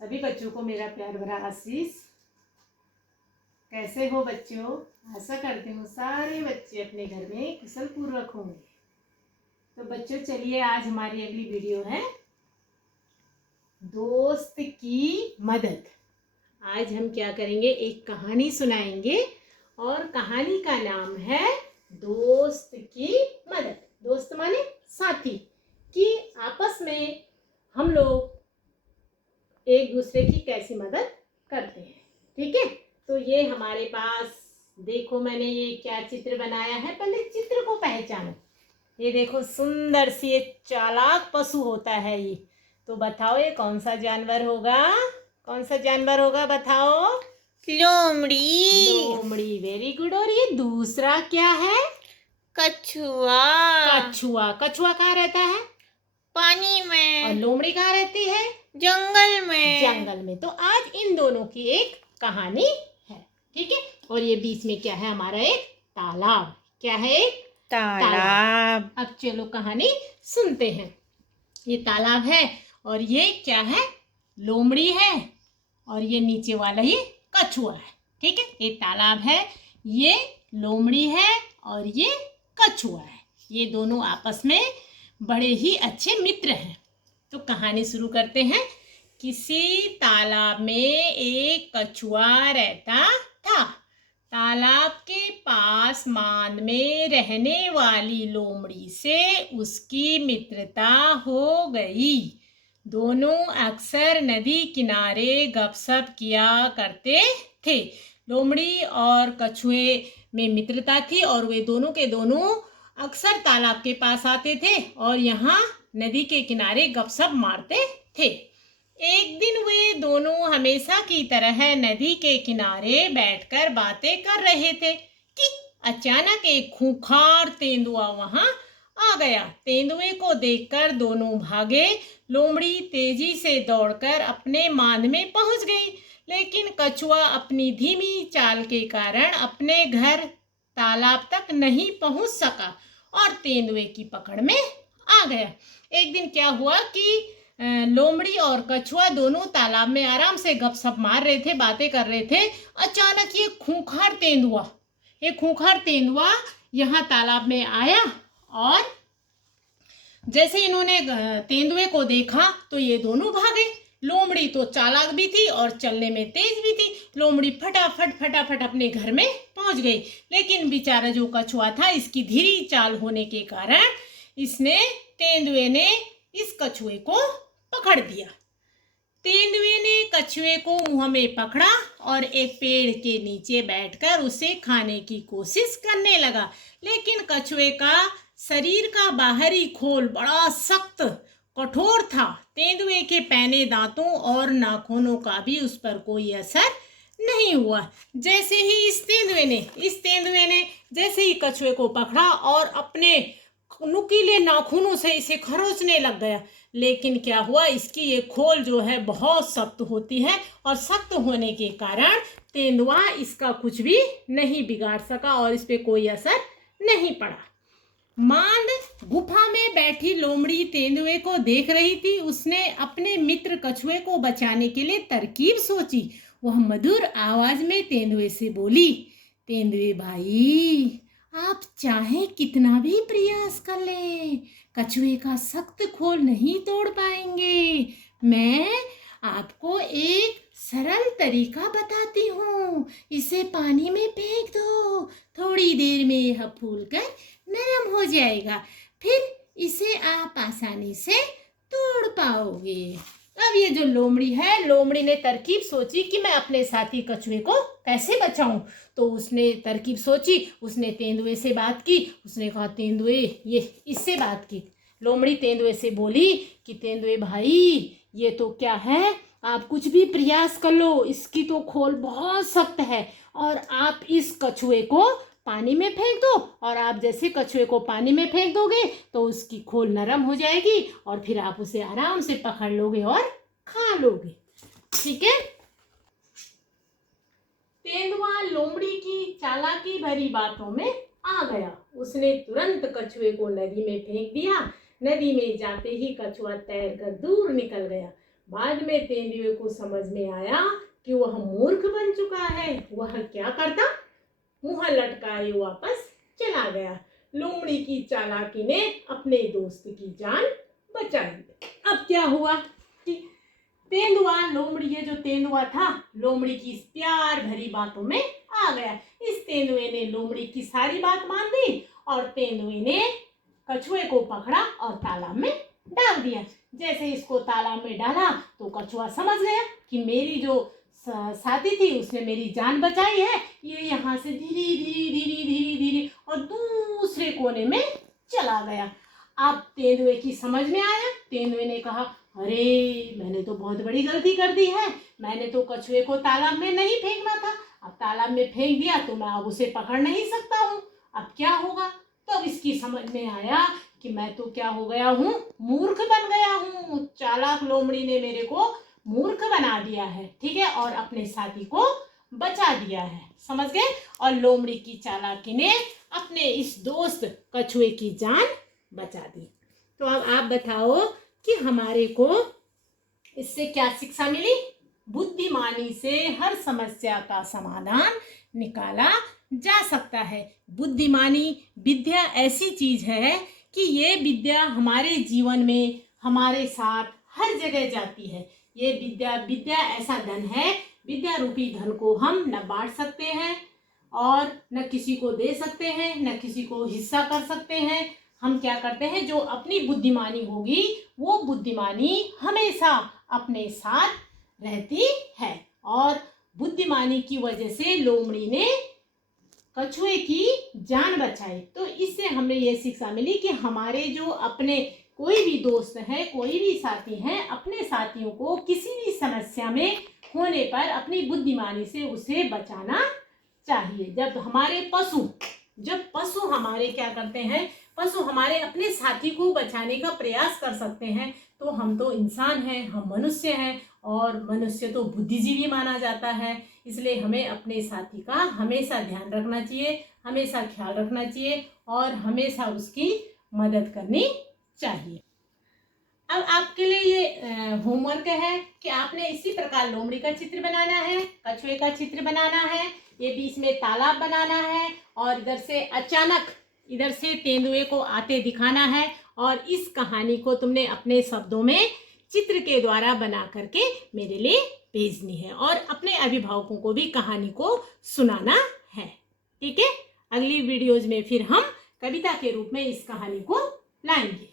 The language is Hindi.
सभी बच्चों को मेरा प्यार भरा आशीष। कैसे हो बच्चों? आशा करती हूँ सारे बच्चे अपने घर में कुशल पूर्वक होंगे। तो बच्चों चलिए, आज हमारी अगली वीडियो है दोस्त की मदद। आज हम क्या करेंगे, एक कहानी सुनाएंगे और कहानी का नाम है दोस्त की मदद। दोस्त माने साथी, कि आपस में हम लोग एक दूसरे की कैसी मदद करते हैं। ठीक है, तो ये हमारे पास देखो, मैंने ये क्या चित्र बनाया है। पहले चित्र को पहचानो। ये देखो, सुंदर सी एक चालाक पशु होता है ये। तो बताओ ये कौन सा जानवर होगा? कौन सा जानवर होगा बताओ? लोमड़ी। लोमड़ी, वेरी गुड। और ये दूसरा क्या है? कछुआ। कछुआ। कछुआ कहाँ रहता है? पानी और में। लोमड़ी कहाँ रहती है? जंगल में। जंगल में। तो आज इन दोनों की एक कहानी है। ठीक है, और ये बीच में क्या है? हमारा एक तालाब। क्या है? एक तालाब। अब चलो कहानी सुनते हैं। ये तालाब है और ये क्या है? लोमड़ी है। और ये नीचे वाला ये कछुआ है। ठीक है, ये तालाब है, ये लोमड़ी है और ये कछुआ है। ये दोनों आपस में बड़े ही अच्छे मित्र हैं। तो कहानी शुरू करते हैं। किसी तालाब में एक कछुआ रहता था। तालाब के पास मांद में रहने वाली लोमड़ी से उसकी मित्रता हो गई। दोनों अक्सर नदी किनारे गपशप किया करते थे। लोमड़ी और कछुए में मित्रता थी और वे दोनों के दोनों अक्सर तालाब के पास आते थे और यहाँ नदी के किनारे गपशप मारते थे। एक दिन वे दोनों हमेशा की तरह नदी के किनारे बैठकर बातें कर रहे थे कि अचानक एक खूंखार तेंदुआ वहां आ गया। तेंदुए को देखकर दोनों भागे। लोमड़ी तेजी से दौड़कर अपने मांद में पहुंच गई, लेकिन कछुआ अपनी धीमी चाल के कारण अपने घर तालाब तक नहीं पहुंच सका और तेंदुए की पकड़ में आ गया। एक दिन क्या हुआ कि लोमड़ी और कछुआ दोनों तालाब में आराम से गपशप मार रहे थे, बातें कर रहे थे। अचानक ये खूंखार तेंदुआ यहाँ तालाब में आया और जैसे इन्होंने तेंदुए को देखा तो ये दोनों भागे। लोमड़ी तो चालाक भी थी और चलने में तेज भी थी। लोमड़ी फटाफट अपने घर में पहुंच गई, लेकिन बेचारा जो कछुआ था, इसकी धीरी चाल होने के कारण तेंदुए ने इस कछुए को पकड़ दिया। तेंदुए ने कछुए को मुंह में पकड़ा और एक पेड़ के नीचे बैठकर उसे खाने की कोशिश करने लगा, लेकिन कछुए का शरीर का बाहरी खोल बड़ा सख्त कठोर था। तेंदुए के पैने दांतों और नाखूनों का भी उस पर कोई असर नहीं हुआ। जैसे ही इस तेंदुए ने जैसे ही कछुए को पकड़ा और अपने नुकीले नाखूनों से इसे खरोचने लग गया, लेकिन क्या हुआ, इसकी ये खोल जो है बहुत सख्त होती है और सख्त होने के कारण तेंदुआ इसका कुछ भी नहीं बिगाड़ सका और इस पे कोई असर नहीं पड़ा। मांद गुफा में बैठी लोमड़ी तेंदुए को देख रही थी। उसने अपने मित्र कछुए को बचाने के लिए तरकीब सोची। वह मधुर आवाज में तेंदुए से बोली, तेंदुए भाई, आप चाहे कितना भी प्रयास कर लें, कछुए का सख्त खोल नहीं तोड़ पाएंगे। मैं आपको एक सरल तरीका बताती हूँ। इसे पानी में फेंक दो, थोड़ी देर में यह फूलकर नरम हो जाएगा, फिर इसे आप आसानी से तोड़ पाओगे। अब ये जो लोमड़ी है, लोमड़ी ने तरकीब सोची कि मैं अपने साथी कछुए को कैसे बचाऊं। तो उसने तरकीब सोची, उसने तेंदुए से बात की। उसने कहा, तेंदुए, ये इससे बात की। लोमड़ी तेंदुए से बोली कि तेंदुए भाई, ये तो क्या है, आप कुछ भी प्रयास कर लो, इसकी तो खोल बहुत सख्त है और आप इस कछुए को पानी में फेंक दो और आप जैसे कछुए को पानी में फेंक दोगे तो उसकी खोल नरम हो जाएगी और फिर आप उसे आराम से पकड़ लोगे और खा लोगे। ठीक है। तेंदुआ लोमड़ी की चालाकी भरी बातों में आ गया। उसने तुरंत कछुए को नदी में फेंक दिया। नदी में जाते ही कछुआ तैरकर दूर निकल गया। बाद में तेंदुए को समझ में आया कि वह मूर्ख बन चुका है। वह क्या करता, मुंह लटकाए वापस चला गया। लोमड़ी की चालाकी ने अपने दोस्त की जान बचाई। अब क्या हुआ कि तेंदुआ, लोमड़ी, ये जो तेंदुआ था, लोमड़ी की इस प्यार भरी बातों में आ गया। इस तेंदुए ने लोमड़ी की सारी बात मान ली और तेंदुए ने कछुए को पकड़ा और तालाब में डाल दिया। जैसे इसको तालाब में डाला तो कछुआ समझ गया कि मेरी जो साथी थी उसने मेरी जान बचाई है। ये यहाँ से धीरे धीरे धीरे धीरे धीरे और दूसरे कोने में चला गया। अब तेंदुए की समझ में आया। तेंदुए ने कहा, अरे मैंने तो बहुत बड़ी गलती कर दी है। मैंने तो कछुए को तालाब में नहीं फेंकना था। अब तालाब में फेंक दिया तो मैं अब उसे पकड़ नहीं सकता हूँ। अब क्या होगा? तब इसकी समझ में आया कि मैं तो क्या हो गया हूँ, मूर्ख बन गया हूँ। चालाक लोमड़ी ने मेरे को मूर्ख बना दिया है, ठीक है, और अपने साथी को बचा दिया है। समझ गए? और लोमड़ी की चालाकी ने अपने इस दोस्त कछुए की जान बचा दी। तो अब आप बताओ कि हमारे को इससे क्या शिक्षा मिली? बुद्धिमानी से हर समस्या का समाधान निकाला जा सकता है। बुद्धिमानी विद्या ऐसी चीज है कि ये विद्या हमारे जीवन में हमारे साथ हर जगह जाती है। ये विद्या ऐसा धन है, विद्या रूपी धन को हम न बांट सकते हैं और न किसी को दे सकते हैं, न किसी को हिस्सा कर सकते हैं। हम क्या करते हैं, जो अपनी बुद्धिमानी होगी वो बुद्धिमानी हमेशा अपने साथ रहती है। और बुद्धिमानी की वजह से लोमड़ी ने कछुए की जान बचाई। तो इससे हमें यह शिक्षा मिली कि हमारे जो अपने कोई भी दोस्त है, कोई भी साथी हैं, अपने साथियों को किसी भी समस्या में होने पर अपनी बुद्धिमानी से उसे बचाना चाहिए। जब पशु हमारे क्या करते हैं, पशु हमारे अपने साथी को बचाने का प्रयास कर सकते हैं, तो हम तो इंसान हैं, हम मनुष्य हैं और मनुष्य तो बुद्धिजीवी माना जाता है। इसलिए हमें अपने साथी का हमेशा ध्यान रखना चाहिए, हमेशा ख्याल रखना चाहिए और हमेशा उसकी मदद करनी चाहिए। अब आपके लिए ये होमवर्क है कि आपने इसी प्रकार लोमड़ी का चित्र बनाना है, कछुए का चित्र बनाना है, ये बीच में तालाब बनाना है और इधर से अचानक इधर से तेंदुए को आते दिखाना है और इस कहानी को तुमने अपने शब्दों में चित्र के द्वारा बना करके मेरे लिए भेजनी है और अपने अभिभावकों को भी कहानी को सुनाना है। ठीक है? अगली वीडियोज में फिर हम कविता के रूप में इस कहानी को लाएंगे।